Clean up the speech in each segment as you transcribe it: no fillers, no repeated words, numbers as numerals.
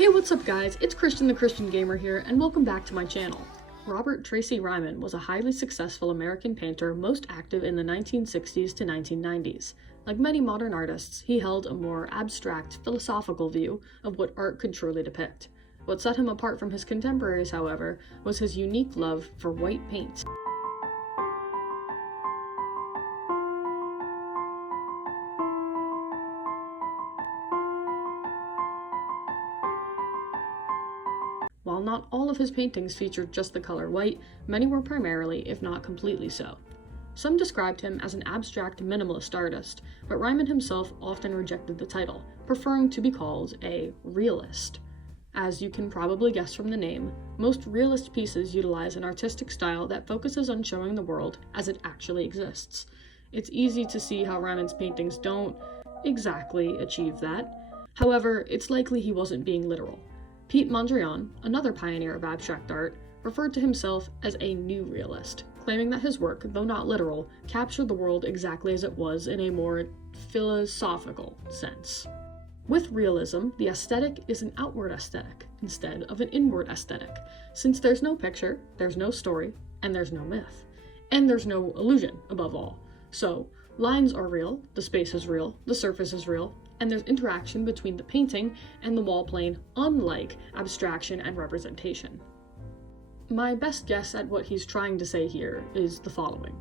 Hey, what's up guys? It's Christian the Christian Gamer here, and welcome back to my channel. Robert Tracy Ryman was a highly successful American painter most active in the 1960s to 1990s. Like many modern artists, he held a more abstract, philosophical view of what art could truly depict. What set him apart from his contemporaries, however, was his unique love for white paint. While not all of his paintings featured just the color white, many were primarily, if not completely so. Some described him as an abstract minimalist artist, but Ryman himself often rejected the title, preferring to be called a realist. As you can probably guess from the name, most realist pieces utilize an artistic style that focuses on showing the world as it actually exists. It's easy to see how Ryman's paintings don't exactly achieve that. However, it's likely he wasn't being literal. Pete Mondrian, another pioneer of abstract art, referred to himself as a new realist, claiming that his work, though not literal, captured the world exactly as it was in a more philosophical sense. With realism, the aesthetic is an outward aesthetic instead of an inward aesthetic, since there's no picture, there's no story, and there's no myth. And there's no illusion, above all. So, lines are real, the space is real, the surface is real, and there's interaction between the painting and the wall plane, unlike abstraction and representation. My best guess at what he's trying to say here is the following.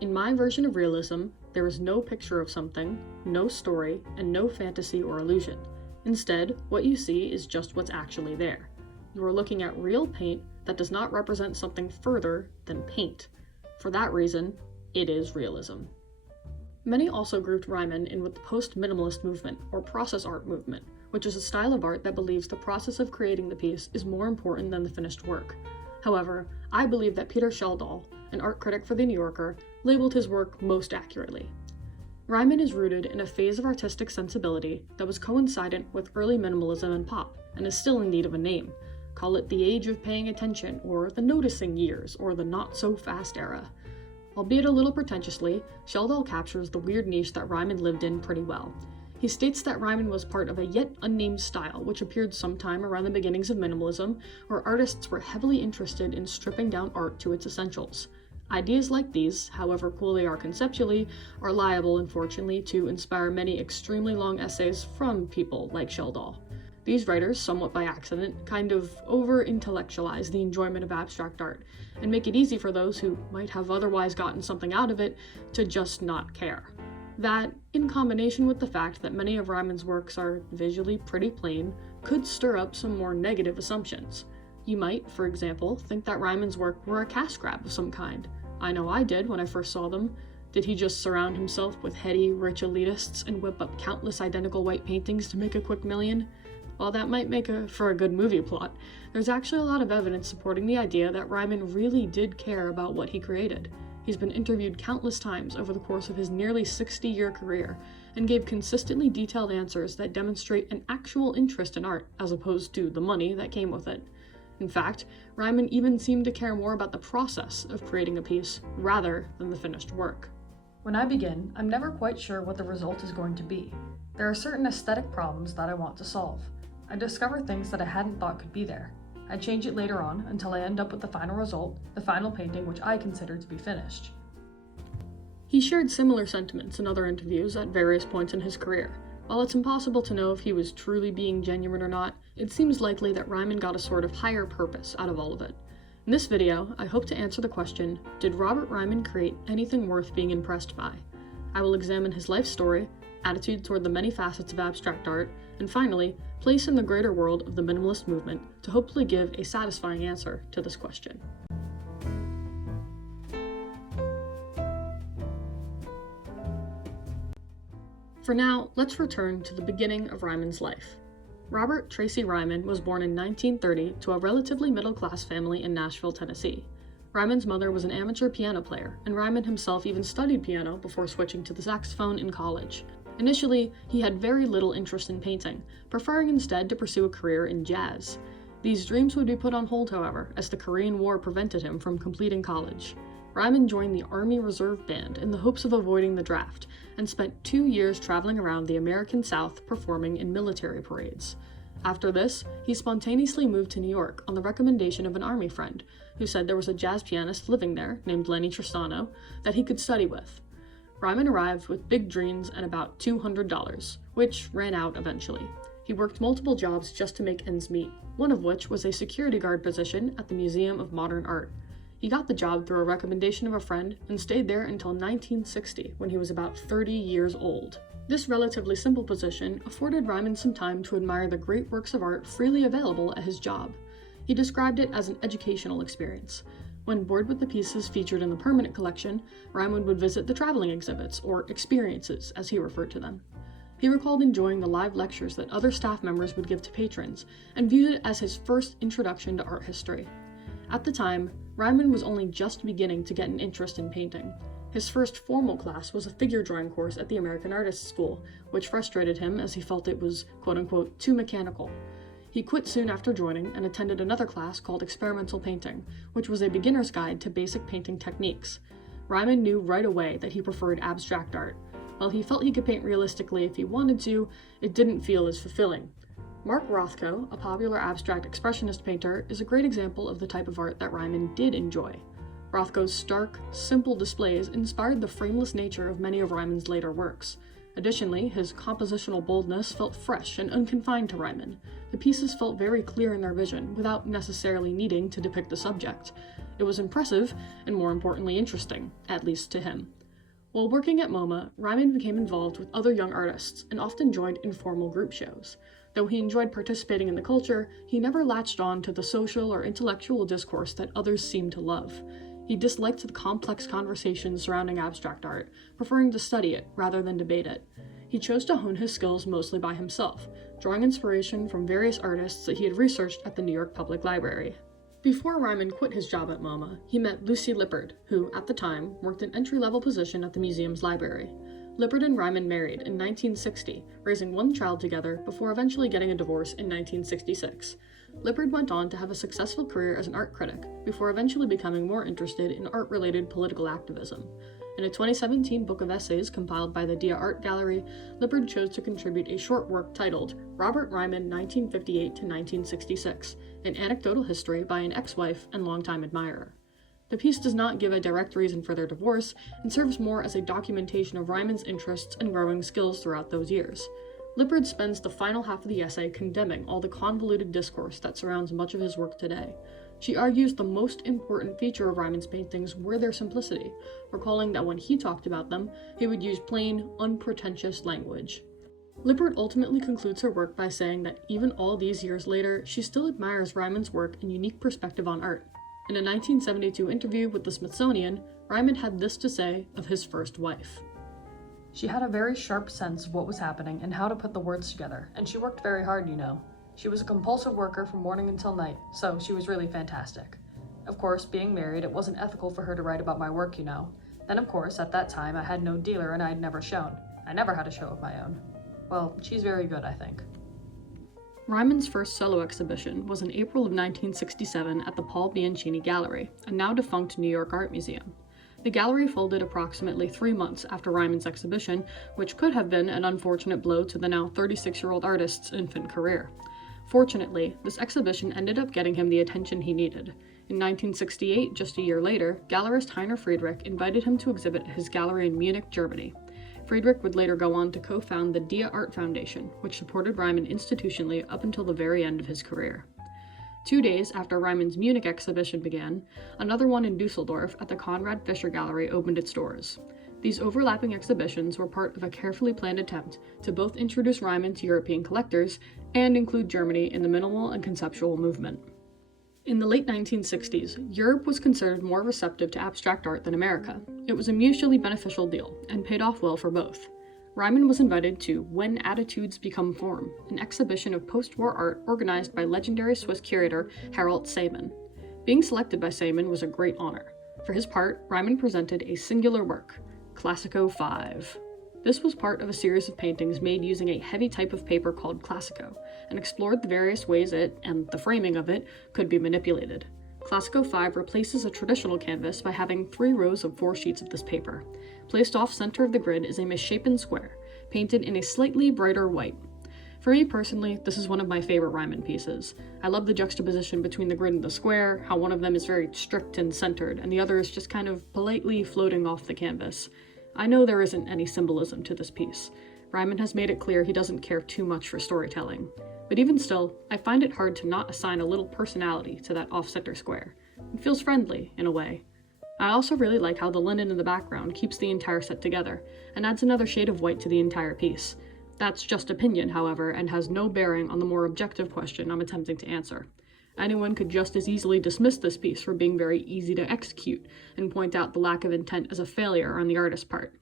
In my version of realism, there is no picture of something, no story, and no fantasy or illusion. Instead, what you see is just what's actually there. You are looking at real paint that does not represent something further than paint. For that reason, it is realism. Many also grouped Ryman in with the post-minimalist movement, or process art movement, which is a style of art that believes the process of creating the piece is more important than the finished work. However, I believe that Peter Schjeldahl, an art critic for The New Yorker, labeled his work most accurately. Ryman is rooted in a phase of artistic sensibility that was coincident with early minimalism and pop, and is still in need of a name. Call it the age of paying attention, or the noticing years, or the not-so-fast era. Albeit a little pretentiously, Schjeldahl captures the weird niche that Ryman lived in pretty well. He states that Ryman was part of a yet unnamed style which appeared sometime around the beginnings of minimalism, where artists were heavily interested in stripping down art to its essentials. Ideas like these, however cool they are conceptually, are liable, unfortunately, to inspire many extremely long essays from people like Schjeldahl. These writers, somewhat by accident, kind of over-intellectualize the enjoyment of abstract art, and make it easy for those who might have otherwise gotten something out of it to just not care. That, in combination with the fact that many of Ryman's works are visually pretty plain, could stir up some more negative assumptions. You might, for example, think that Ryman's work were a cash grab of some kind. I know I did when I first saw them. Did he just surround himself with heady, rich elitists and whip up countless identical white paintings to make a quick million? While that might make for a good movie plot, there's actually a lot of evidence supporting the idea that Ryman really did care about what he created. He's been interviewed countless times over the course of his nearly 60-year career, and gave consistently detailed answers that demonstrate an actual interest in art, as opposed to the money that came with it. In fact, Ryman even seemed to care more about the process of creating a piece, rather than the finished work. When I begin, I'm never quite sure what the result is going to be. There are certain aesthetic problems that I want to solve. I discover things that I hadn't thought could be there. I change it later on until I end up with the final result, the final painting which I consider to be finished. He shared similar sentiments in other interviews at various points in his career. While it's impossible to know if he was truly being genuine or not, it seems likely that Ryman got a sort of higher purpose out of all of it. In this video, I hope to answer the question, did Robert Ryman create anything worth being impressed by? I will examine his life story, attitude toward the many facets of abstract art, and finally, place in the greater world of the minimalist movement to hopefully give a satisfying answer to this question. For now, let's return to the beginning of Ryman's life. Robert Tracy Ryman was born in 1930 to a relatively middle-class family in Nashville, Tennessee. Ryman's mother was an amateur piano player, and Ryman himself even studied piano before switching to the saxophone in college. Initially, he had very little interest in painting, preferring instead to pursue a career in jazz. These dreams would be put on hold, however, as the Korean War prevented him from completing college. Ryman joined the Army Reserve Band in the hopes of avoiding the draft, and spent 2 years traveling around the American South performing in military parades. After this, he spontaneously moved to New York on the recommendation of an army friend, who said there was a jazz pianist living there, named Lenny Tristano, that he could study with. Ryman arrived with big dreams and about $200, which ran out eventually. He worked multiple jobs just to make ends meet, one of which was a security guard position at the Museum of Modern Art. He got the job through a recommendation of a friend and stayed there until 1960, when he was about 30 years old. This relatively simple position afforded Ryman some time to admire the great works of art freely available at his job. He described it as an educational experience. When bored with the pieces featured in the permanent collection, Ryman would visit the traveling exhibits, or experiences, as he referred to them. He recalled enjoying the live lectures that other staff members would give to patrons, and viewed it as his first introduction to art history. At the time, Ryman was only just beginning to get an interest in painting. His first formal class was a figure drawing course at the American Artists School, which frustrated him as he felt it was, quote-unquote, too mechanical. He quit soon after joining and attended another class called Experimental Painting, which was a beginner's guide to basic painting techniques. Ryman knew right away that he preferred abstract art. While he felt he could paint realistically if he wanted to, it didn't feel as fulfilling. Mark Rothko, a popular abstract expressionist painter, is a great example of the type of art that Ryman did enjoy. Rothko's stark, simple displays inspired the frameless nature of many of Ryman's later works. Additionally, his compositional boldness felt fresh and unconfined to Ryman. The pieces felt very clear in their vision, without necessarily needing to depict the subject. It was impressive, and more importantly interesting, at least to him. While working at MoMA, Ryman became involved with other young artists, and often joined informal group shows. Though he enjoyed participating in the culture, he never latched on to the social or intellectual discourse that others seemed to love. He disliked the complex conversations surrounding abstract art, preferring to study it rather than debate it. He chose to hone his skills mostly by himself, drawing inspiration from various artists that he had researched at the New York Public Library. Before Ryman quit his job at MoMA, he met Lucy Lippard, who, at the time, worked an entry-level position at the museum's library. Lippard and Ryman married in 1960, raising one child together before eventually getting a divorce in 1966. Lippard went on to have a successful career as an art critic, before eventually becoming more interested in art-related political activism. In a 2017 book of essays compiled by the Dia Art Gallery, Lippard chose to contribute a short work titled Robert Ryman 1958 to 1966, an anecdotal history by an ex-wife and longtime admirer. The piece does not give a direct reason for their divorce, and serves more as a documentation of Ryman's interests and growing skills throughout those years. Lippard spends the final half of the essay condemning all the convoluted discourse that surrounds much of his work today. She argues the most important feature of Ryman's paintings were their simplicity, recalling that when he talked about them, he would use plain, unpretentious language. Lippard ultimately concludes her work by saying that even all these years later, she still admires Ryman's work and unique perspective on art. In a 1972 interview with the Smithsonian, Ryman had this to say of his first wife. "She had a very sharp sense of what was happening and how to put the words together, and she worked very hard, you know. She was a compulsive worker from morning until night, so she was really fantastic. Of course, being married, it wasn't ethical for her to write about my work, you know. Then of course, at that time, I had no dealer and I had never shown. I never had a show of my own. Well, she's very good, I think." Ryman's first solo exhibition was in April of 1967 at the Paul Bianchini Gallery, a now defunct New York art museum. The gallery folded approximately 3 months after Ryman's exhibition, which could have been an unfortunate blow to the now 36-year-old artist's infant career. Fortunately, this exhibition ended up getting him the attention he needed. In 1968, just a year later, gallerist Heiner Friedrich invited him to exhibit at his gallery in Munich, Germany. Friedrich would later go on to co-found the Dia Art Foundation, which supported Ryman institutionally up until the very end of his career. 2 days after Ryman's Munich exhibition began, another one in Dusseldorf at the Conrad Fischer Gallery opened its doors. These overlapping exhibitions were part of a carefully planned attempt to both introduce Ryman to European collectors and include Germany in the minimal and conceptual movement. In the late 1960s, Europe was considered more receptive to abstract art than America. It was a mutually beneficial deal, and paid off well for both. Ryman was invited to When Attitudes Become Form, an exhibition of post-war art organized by legendary Swiss curator Harald Seemann. Being selected by Seemann was a great honor. For his part, Ryman presented a singular work, Classico 5. This was part of a series of paintings made using a heavy type of paper called Classico, and explored the various ways it, and the framing of it, could be manipulated. Classico 5 replaces a traditional canvas by having 3 rows of 4 sheets of this paper. Placed off center of the grid is a misshapen square, painted in a slightly brighter white. For me personally, this is one of my favorite Ryman pieces. I love the juxtaposition between the grid and the square, how one of them is very strict and centered, and the other is just kind of politely floating off the canvas. I know there isn't any symbolism to this piece. Ryman has made it clear he doesn't care too much for storytelling. But even still, I find it hard to not assign a little personality to that off-center square. It feels friendly, in a way. I also really like how the linen in the background keeps the entire set together, and adds another shade of white to the entire piece. That's just opinion, however, and has no bearing on the more objective question I'm attempting to answer. Anyone could just as easily dismiss this piece for being very easy to execute, and point out the lack of intent as a failure on the artist's part.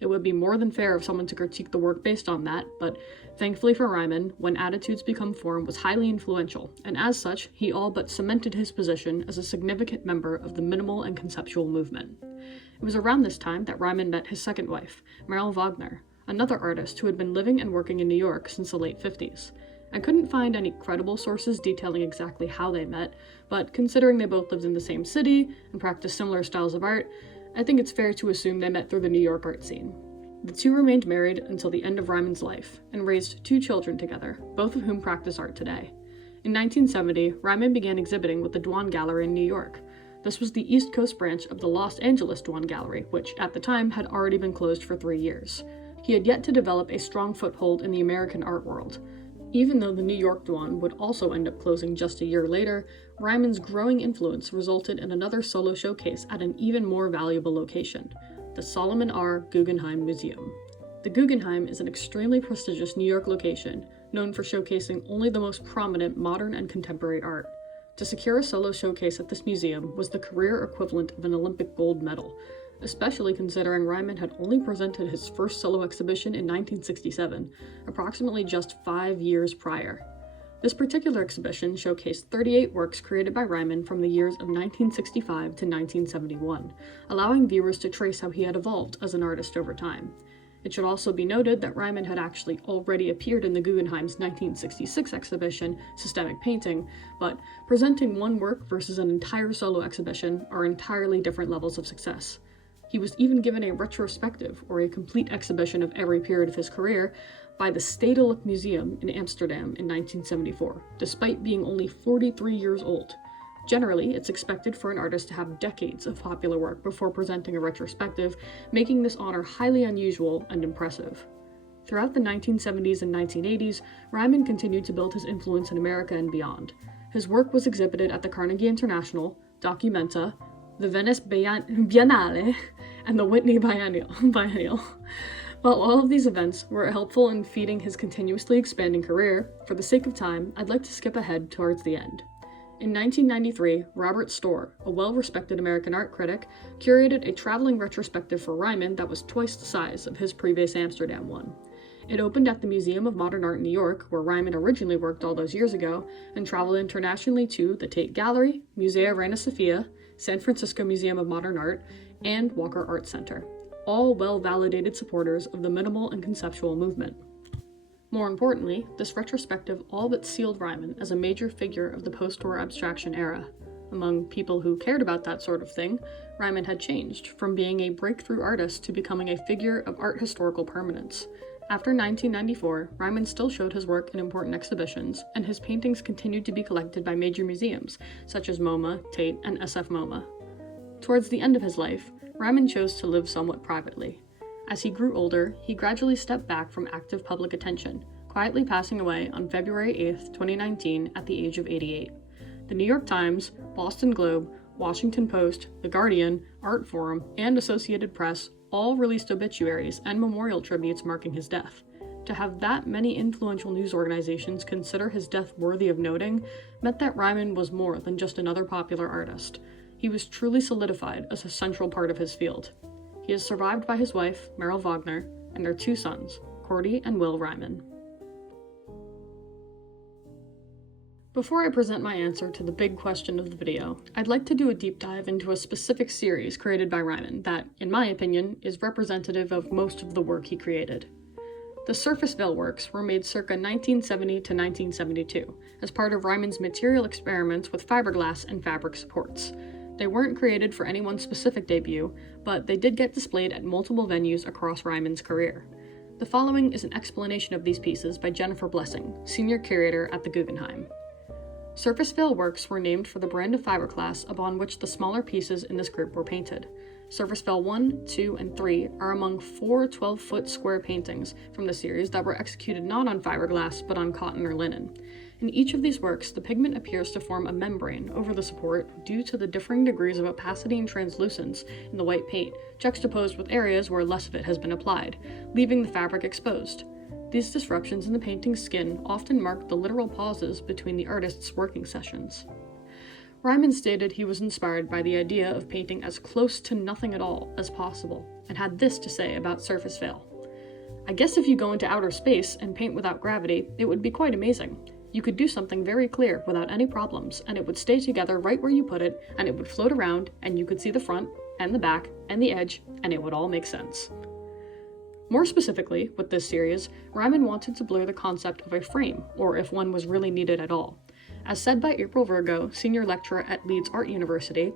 It would be more than fair of someone to critique the work based on that, but thankfully for Ryman, When Attitudes Become Form was highly influential, and as such, he all but cemented his position as a significant member of the minimal and conceptual movement. It was around this time that Ryman met his second wife, Merle Wagner, another artist who had been living and working in New York since the late 50s. I couldn't find any credible sources detailing exactly how they met, but considering they both lived in the same city and practiced similar styles of art, I think it's fair to assume they met through the New York art scene. The two remained married until the end of Ryman's life, and raised 2 children together, both of whom practice art today. In 1970, Ryman began exhibiting with the Dwan Gallery in New York. This was the East Coast branch of the Los Angeles Dwan Gallery, which, at the time, had already been closed for 3 years. He had yet to develop a strong foothold in the American art world. Even though the New York Dwan would also end up closing just a year later, Ryman's growing influence resulted in another solo showcase at an even more valuable location, the Solomon R. Guggenheim Museum. The Guggenheim is an extremely prestigious New York location, known for showcasing only the most prominent modern and contemporary art. To secure a solo showcase at this museum was the career equivalent of an Olympic gold medal, especially considering Ryman had only presented his first solo exhibition in 1967, approximately just 5 years prior. This particular exhibition showcased 38 works created by Ryman from the years of 1965 to 1971, allowing viewers to trace how he had evolved as an artist over time. It should also be noted that Ryman had actually already appeared in the Guggenheim's 1966 exhibition, Systemic Painting, but presenting one work versus an entire solo exhibition are entirely different levels of success. He was even given a retrospective, or a complete exhibition of every period of his career, by the Stedelijk Museum in Amsterdam in 1974, despite being only 43 years old. Generally, it's expected for an artist to have decades of popular work before presenting a retrospective, making this honor highly unusual and impressive. Throughout the 1970s and 1980s, Ryman continued to build his influence in America and beyond. His work was exhibited at the Carnegie International, Documenta, the Venice Biennale, and the Whitney Biennial. While all of these events were helpful in feeding his continuously expanding career, for the sake of time, I'd like to skip ahead towards the end. In 1993, Robert Storr, a well-respected American art critic, curated a traveling retrospective for Ryman that was twice the size of his previous Amsterdam one. It opened at the Museum of Modern Art in New York, where Ryman originally worked all those years ago, and traveled internationally to the Tate Gallery, Musea Reina Sofia, San Francisco Museum of Modern Art, and Walker Art Center, all well-validated supporters of the minimal and conceptual movement. More importantly, this retrospective all but sealed Ryman as a major figure of the post-war abstraction era. Among people who cared about that sort of thing, Ryman had changed from being a breakthrough artist to becoming a figure of art historical permanence. After 1994, Ryman still showed his work in important exhibitions, and his paintings continued to be collected by major museums, such as MoMA, Tate, and SF MoMA. Towards the end of his life, Ryman chose to live somewhat privately. As he grew older, he gradually stepped back from active public attention, quietly passing away on February 8, 2019, at the age of 88. The New York Times, Boston Globe, Washington Post, The Guardian, Art Forum, and Associated Press all released obituaries and memorial tributes marking his death. To have that many influential news organizations consider his death worthy of noting meant that Ryman was more than just another popular artist. He was truly solidified as a central part of his field. He is survived by his wife, Merle Wagner, and their 2 sons, Cordy and Will Ryman. Before I present my answer to the big question of the video, I'd like to do a deep dive into a specific series created by Ryman that, in my opinion, is representative of most of the work he created. The surface veil works were made circa 1970 to 1972, as part of Ryman's material experiments with fiberglass and fabric supports. They weren't created for any one specific debut, but they did get displayed at multiple venues across Ryman's career. The following is an explanation of these pieces by Jennifer Blessing, senior curator at the Guggenheim. Surface veil works were named for the brand of fiberglass upon which the smaller pieces in this group were painted. Surface veil 1, 2, and 3 are among 4 12-foot square paintings from the series that were executed not on fiberglass but on cotton or linen. In each of these works, the pigment appears to form a membrane over the support due to the differing degrees of opacity and translucence in the white paint, juxtaposed with areas where less of it has been applied, leaving the fabric exposed. These disruptions in the painting's skin often mark the literal pauses between the artist's working sessions. Ryman stated he was inspired by the idea of painting as close to nothing at all as possible, and had this to say about surface veil. "I guess if you go into outer space and paint without gravity, it would be quite amazing. You could do something very clear without any problems, and it would stay together right where you put it, and it would float around, and you could see the front, and the back, and the edge, and it would all make sense." More specifically, with this series, Ryman wanted to blur the concept of a frame, or if one was really needed at all. As said by April Virgo, senior lecturer at Leeds Art University,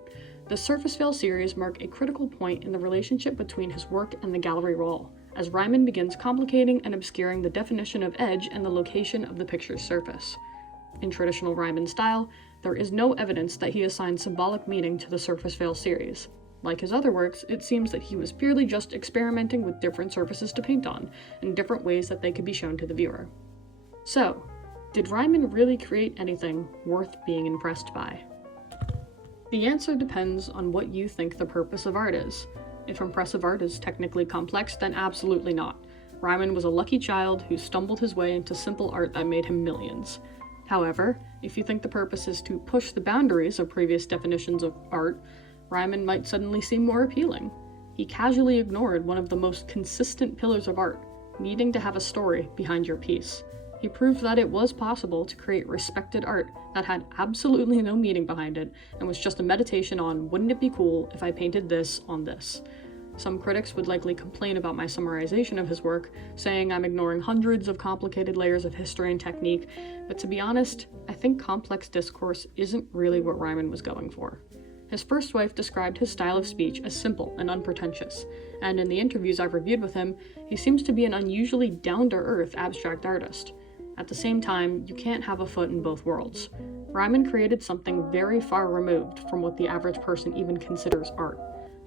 the Surface Veil series mark a critical point in the relationship between his work and the gallery wall, as Ryman begins complicating and obscuring the definition of edge and the location of the picture's surface. In traditional Ryman style, there is no evidence that he assigned symbolic meaning to the Surface Veil series. Like his other works, it seems that he was purely just experimenting with different surfaces to paint on, and different ways that they could be shown to the viewer. So, did Ryman really create anything worth being impressed by? The answer depends on what you think the purpose of art is. If impressive art is technically complex, then absolutely not. Ryman was a lucky child who stumbled his way into simple art that made him millions. However, if you think the purpose is to push the boundaries of previous definitions of art, Ryman might suddenly seem more appealing. He casually ignored one of the most consistent pillars of art, needing to have a story behind your piece. He proved that it was possible to create respected art that had absolutely no meaning behind it and was just a meditation on, wouldn't it be cool if I painted this on this? Some critics would likely complain about my summarization of his work, saying I'm ignoring hundreds of complicated layers of history and technique, but to be honest, I think complex discourse isn't really what Ryman was going for. His first wife described his style of speech as simple and unpretentious, and in the interviews I've reviewed with him, he seems to be an unusually down-to-earth abstract artist. At the same time, you can't have a foot in both worlds. Ryman created something very far removed from what the average person even considers art.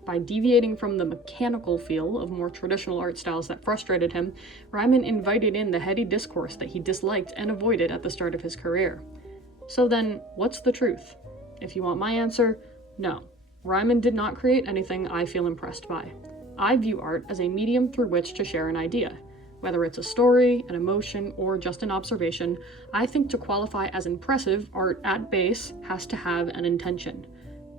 By deviating from the mechanical feel of more traditional art styles that frustrated him, Ryman invited in the heady discourse that he disliked and avoided at the start of his career. So then, what's the truth? If you want my answer, no. Ryman did not create anything I feel impressed by. I view art as a medium through which to share an idea. Whether it's a story, an emotion, or just an observation, I think to qualify as impressive, art at base has to have an intention.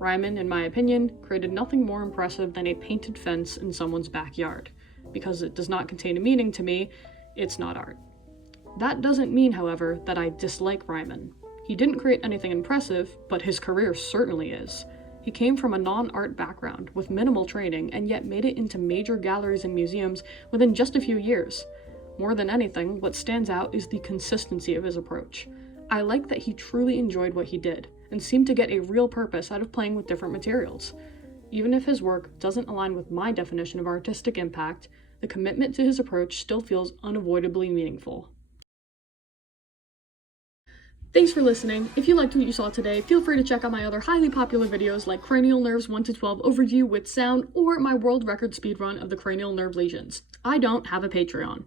Ryman, in my opinion, created nothing more impressive than a painted fence in someone's backyard. Because it does not contain a meaning to me, it's not art. That doesn't mean, however, that I dislike Ryman. He didn't create anything impressive, but his career certainly is. He came from a non-art background with minimal training and yet made it into major galleries and museums within just a few years. More than anything, what stands out is the consistency of his approach. I like that he truly enjoyed what he did and seemed to get a real purpose out of playing with different materials. Even if his work doesn't align with my definition of artistic impact, the commitment to his approach still feels unavoidably meaningful. Thanks for listening. If you liked what you saw today, feel free to check out my other highly popular videos like Cranial Nerves 1 to 12 Overview with Sound or my world record speedrun of the cranial nerve lesions. I don't have a Patreon.